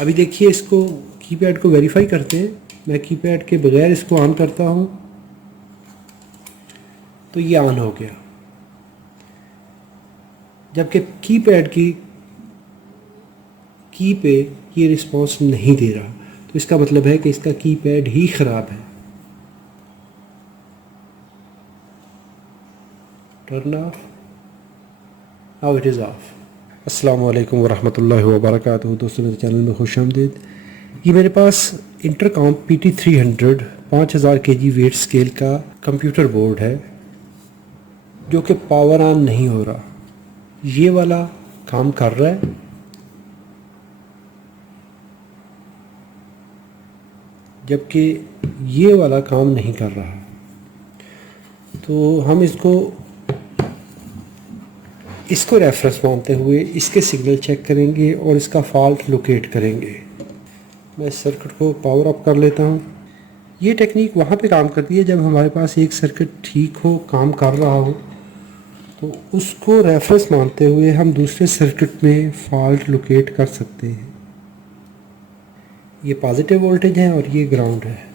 अभी देखिए, इसको कीपैड को वेरीफाई करते हैं। मैं कीपैड के बगैर इसको ऑन करता हूँ तो ये ऑन हो गया, जबकि कीपैड की की पे ये रिस्पांस नहीं दे रहा। तो इसका मतलब है कि इसका कीपैड ही ख़राब है। Turn off, now it is of. अस्सलामु अलैकुम वरहमतुल्लाहि वबरकातुहू। दोस्तों, मेरे चैनल में खुश आमदीद। ये मेरे पास intercom PT300 5000 kg weight scale का कंप्यूटर बोर्ड है, जो कि पावर ऑन नहीं हो रहा। ये वाला काम कर रहा है, जबकि ये वाला काम नहीं कर रहा। तो हम इसको रेफरेंस मानते हुए इसके सिग्नल चेक करेंगे और इसका फॉल्ट लोकेट करेंगे। मैं इस सर्किट को पावर अप कर लेता हूँ। ये टेक्निक वहाँ पे काम करती है जब हमारे पास एक सर्किट ठीक हो, काम कर रहा हो, तो उसको रेफरेंस मानते हुए हम दूसरे सर्किट में फॉल्ट लोकेट कर सकते हैं। ये पॉजिटिव वोल्टेज है और ये ग्राउंड है।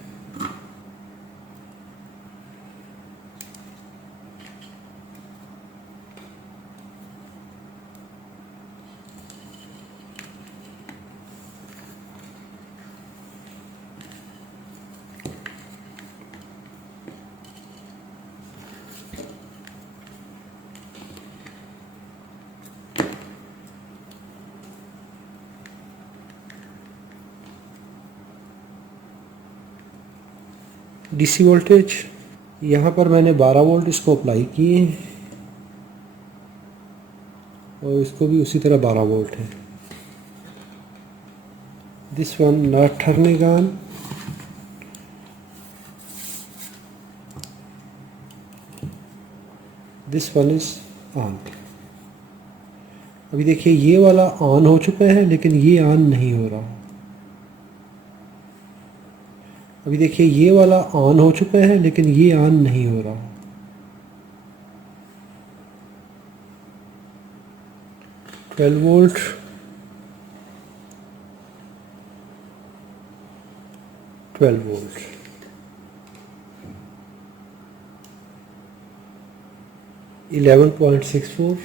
डीसी वोल्टेज यहाँ पर मैंने 12 वोल्ट इसको अप्लाई किए हैं और इसको भी उसी तरह 12 वोल्ट है। This one not turning on. This one is on. अभी देखिए, ये वाला ऑन हो चुका है लेकिन ये ऑन नहीं हो रहा। अभी देखिए, ये वाला ऑन हो चुका है लेकिन ये ऑन नहीं हो रहा। 12 volt, 12 volt, 11.64,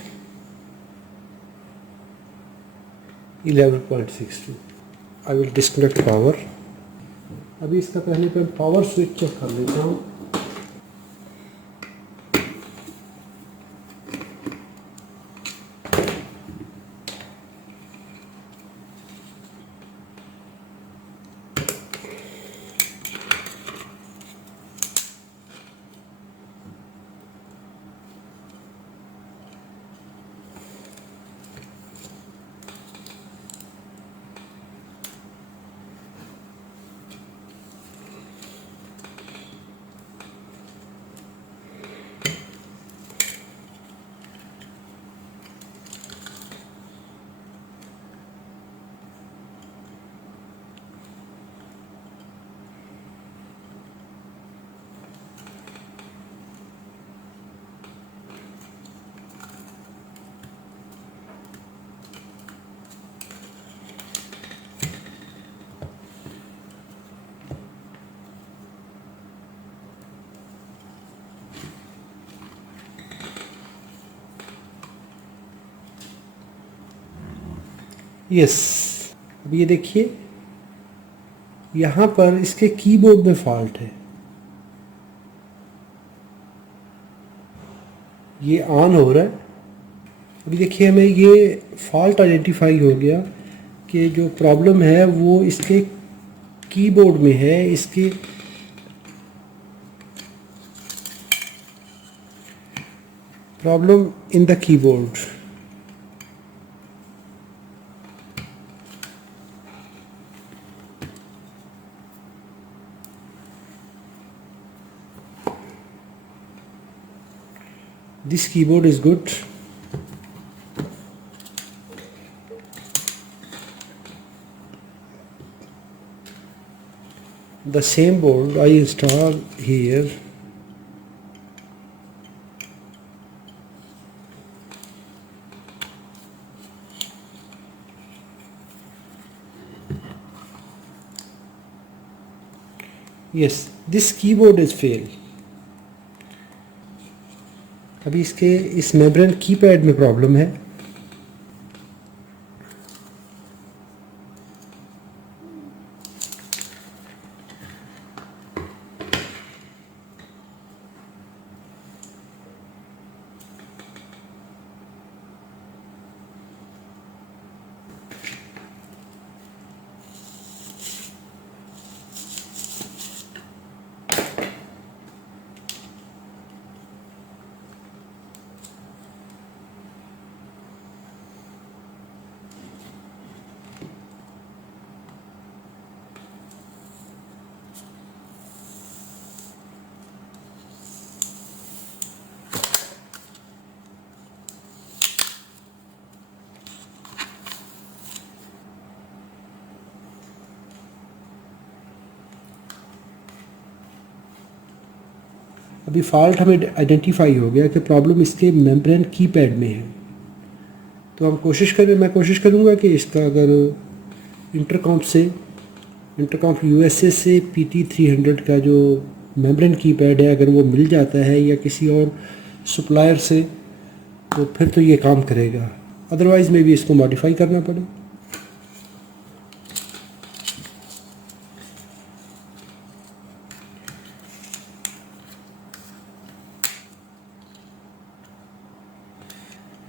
11.62। I will disconnect power. अभी इसका पहले मैं पावर स्विच चेक कर लेता हूँ। यस, अब ये देखिए, यहाँ पर इसके कीबोर्ड में फॉल्ट है। ये ऑन हो रहा है। अभी देखिए, हमें ये फॉल्ट आइडेंटिफाई हो गया कि जो प्रॉब्लम है वो इसके कीबोर्ड में है। इसके problem in the keyboard. This keyboard is good. The same board I install here. Yes, this keyboard is fail. अभी इसके इस मेम्ब्रेन कीपैड में प्रॉब्लम है। अभी फॉल्ट हमें आइडेंटिफाई हो गया कि प्रॉब्लम इसके मेम्ब्रेन कीपैड में है। तो मैं कोशिश करूँगा कि इसका अगर इंटरकॉम्प यूएसए से PT300 का जो मेम्ब्रेन कीपैड है अगर वो मिल जाता है या किसी और सप्लायर से, तो फिर तो ये काम करेगा, अदरवाइज़ में भी इसको मॉडिफाई करना पड़े।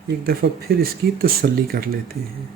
एक दफ़ा फिर इसकी तसल्ली कर लेते हैं।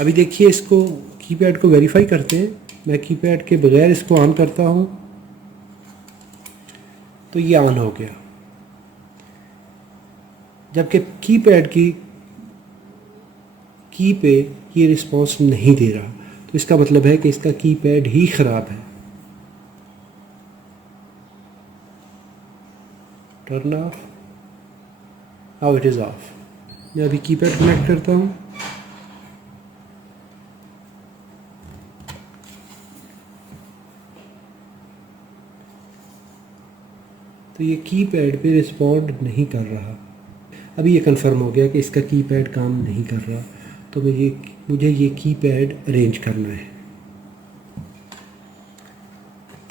अभी देखिए इसको कीपैड को वेरीफाई करते हैं। मैं कीपैड के बगैर इसको ऑन करता हूँ तो ये ऑन हो गया, जबकि कीपैड की पे ये रिस्पांस नहीं दे रहा, तो इसका मतलब है कि इसका कीपैड ही ख़राब है। Turn off, now it is of. मैं अभी कीपैड कनेक्ट करता हूँ। तो ये कीपैड पे रिस्पॉन्ड नहीं कर रहा। अभी ये कंफर्म हो गया कि इसका कीपैड काम नहीं कर रहा, तो मुझे ये कीपैड अरेंज करना है।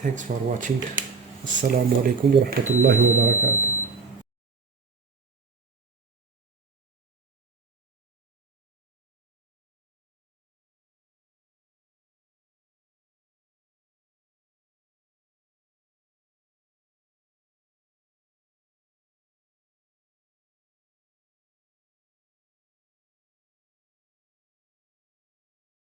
Thanks for watching. अस्सलामु अलैकुम वरहमतुल्लाहि वबरकातुहू।